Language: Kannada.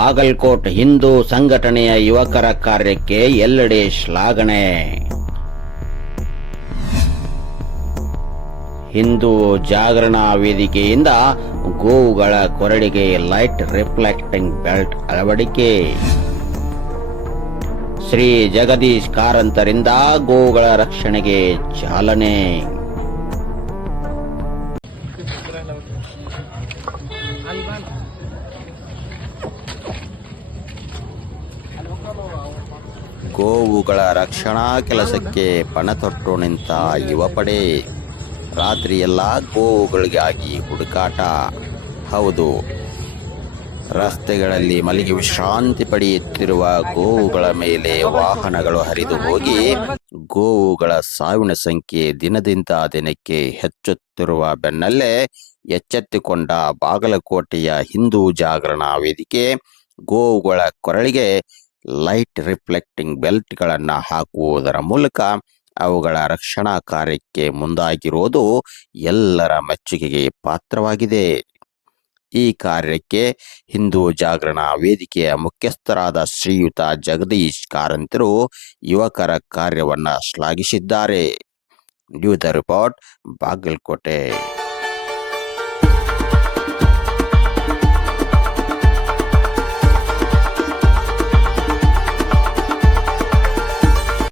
ಬಾಗಲಕೋಟ್ ಹಿಂದೂ ಸಂಘಟನೆಯ ಯುವಕರ ಕಾರ್ಯಕ್ಕೆ ಎಲ್ಲೆಡೆ ಶ್ಲಾಘನೆ. ಹಿಂದೂ ಜಾಗರಣಾ ವೇದಿಕೆಯಿಂದ ಗೋವುಗಳ ಕೊರಡಿಗೆ ಲೈಟ್ ರಿಫ್ಲೆಕ್ಟಿಂಗ್ ಬೆಲ್ಟ್ ಅಳವಡಿಕೆ. ಶ್ರೀ ಜಗದೀಶ್ ಕಾರಂತರಿಂದ ಗೋವುಗಳ ರಕ್ಷಣೆಗೆ ಚಾಲನೆ. ಗೋವುಗಳ ರಕ್ಷಣಾ ಕೆಲಸಕ್ಕೆ ಪಣತೊಟ್ಟು ನಿಂತ ಯುವ ಪಡೆ. ರಾತ್ರಿಯೆಲ್ಲ ಗೋವುಗಳಿಗಾಗಿ ಹುಡುಕಾಟ. ಹೌದು, ರಸ್ತೆಗಳಲ್ಲಿ ಮಲಗಿ ವಿಶ್ರಾಂತಿ ಪಡೆಯುತ್ತಿರುವ ಗೋವುಗಳ ಮೇಲೆ ವಾಹನಗಳು ಹರಿದು ಹೋಗಿ ಗೋವುಗಳ ಸಾವಿನ ಸಂಖ್ಯೆ ದಿನದಿಂದ ದಿನಕ್ಕೆ ಹೆಚ್ಚುತ್ತಿರುವ ಬೆನ್ನಲ್ಲೇ ಎಚ್ಚೆತ್ತುಕೊಂಡ ಬಾಗಲಕೋಟೆಯ ಹಿಂದೂ ಜಾಗರಣಾ ವೇದಿಕೆ ಗೋವುಗಳ ಕೊರಳಿಗೆ ಲೈಟ್ ರಿಫ್ಲೆಕ್ಟಿಂಗ್ ಬೆಲ್ಟ್ಗಳನ್ನು ಹಾಕುವುದರ ಮೂಲಕ ಅವುಗಳ ರಕ್ಷಣಾ ಕಾರ್ಯಕ್ಕೆ ಮುಂದಾಗಿರುವುದು ಎಲ್ಲರ ಮೆಚ್ಚುಗೆಗೆ ಪಾತ್ರವಾಗಿದೆ. ಈ ಕಾರ್ಯಕ್ಕೆ ಹಿಂದೂ ಜಾಗರಣಾ ವೇದಿಕೆಯ ಮುಖ್ಯಸ್ಥರಾದ ಶ್ರೀಯುತ ಜಗದೀಶ್ ಕಾರಂತರು ಯುವಕರ ಕಾರ್ಯವನ್ನು ಶ್ಲಾಘಿಸಿದ್ದಾರೆ. News report, Bagalkot.